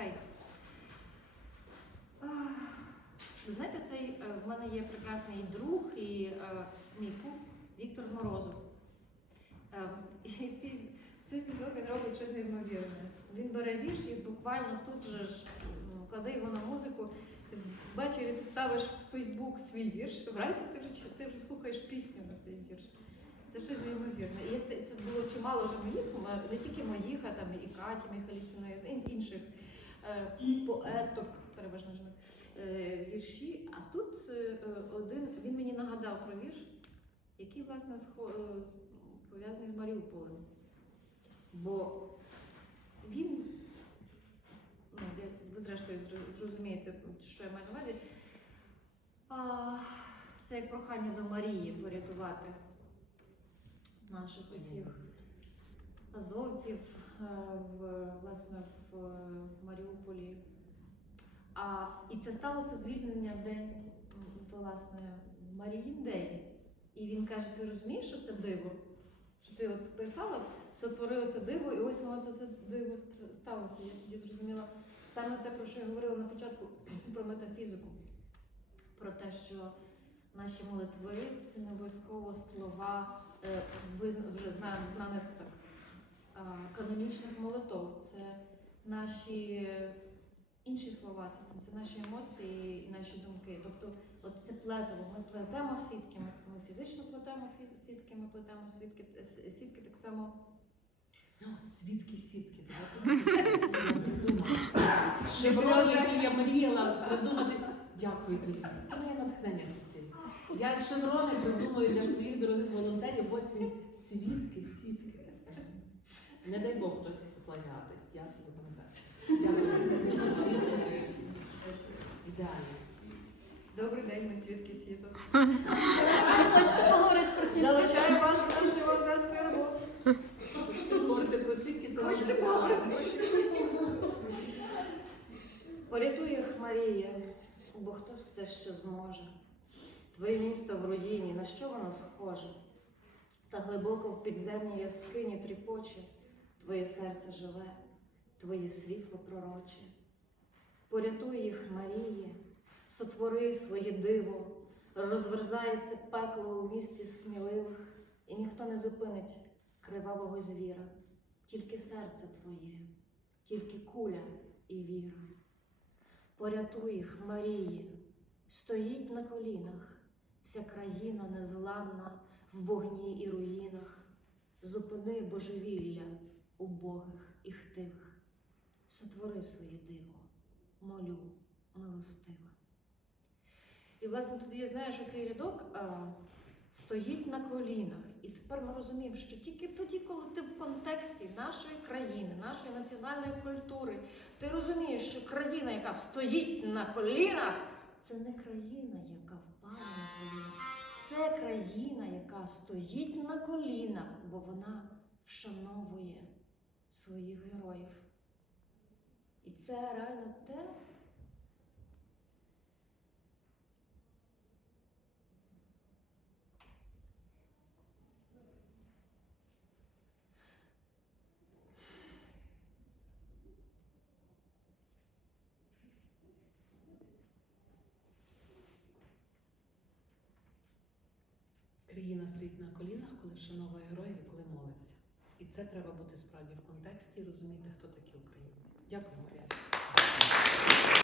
Хай. Знаєте, цей е, в мене є прекрасний друг і е, мій кум Віктор Морозов. Е, і в цій- цих відео він робить щось неймовірне. Він бере вірш і буквально тут же ж кладе його на музику. Ти Ввечері ти ставиш в Фейсбук свій вірш, вранці ти вже, ти вже слухаєш пісню на цей вірш. Це щось неймовірне. І це, це було чимало вже моїх, не тільки моїх, а там і Каті Михайліціної, і інших поеток, переважно жінок, е, вірші. А тут е, е, один він мені нагадав про вірш, який власне е, пов'язаний з Маріуполем. Бо він, ну, ви зрештою зрозумієте, що я маю на увазі. Це як прохання до Марії порятувати наших усіх азовців е, власне, в е, Маріуполі. А, це сталося звільнення день, власне, Маріїн день. І він каже: ти розумієш, що це диво? Що ти от писала, сотворила це диво, і ось воно це, це диво сталося. Я тоді зрозуміла саме те, про що я говорила на початку про метафізику, про те, що наші молитви це не обов'язково слова е, визна- вже зна- знаних так канонічних молитов. Це наші інші слова, це, це наші емоції і наші думки. Тобто, от це плетиво. Ми плетемо сітки, ми, ми фізично плетемо сітки, ми плетемо сітки, сітки так само. Свідки сітки. Шеврон, який я мріяла придумати. Дякую тобі. Це моє натхнення суцільне. Я шеврони придумую для своїх дорогих волонтерів. Ось він свідки сітки. Не дай Бог хтось це плагіатить. Я це запам'ятаю. Дякую. Свідки сітки. Ідеально. День, світу. Хочете поговорити про сітки? Залучаю вас до нашої волонтерської роботи. Хочете говорити про сітки, це Хочете поговорити про сітки? Порятуй їх, Марія, бо хто ж це ще зможе? Твоє місто в руїні, на що воно схоже? Та глибоко в підземній яскині тріпоче, твоє серце живе, твоє світло пророче. Порятуй їх, Маріє, сотвори своє диво, розверзається пекло у місті сміливих, і ніхто не зупинить кривавого звіра, тільки серце твоє, тільки куля і віра. Порятуй їх, Марії, стоїть на колінах, вся країна незламна в вогні і руїнах. Зупини божевілля убогих і хтивих, сотвори своє диво, молю, милостива. І, власне, тоді я знаю, що цей рядок а, стоїть на колінах. І тепер ми розуміємо, що тільки тоді, коли ти в контексті нашої країни, нашої національної культури, ти розумієш, що країна, яка стоїть на колінах, це не країна, яка впала на коліна. Це країна, яка стоїть на колінах, бо вона вшановує своїх героїв. І це реально те, стоїть на колінах, коли вшановує героїв, коли молиться. І це треба бути справді в контексті і розуміти, хто такі українці. Дякую, Марія.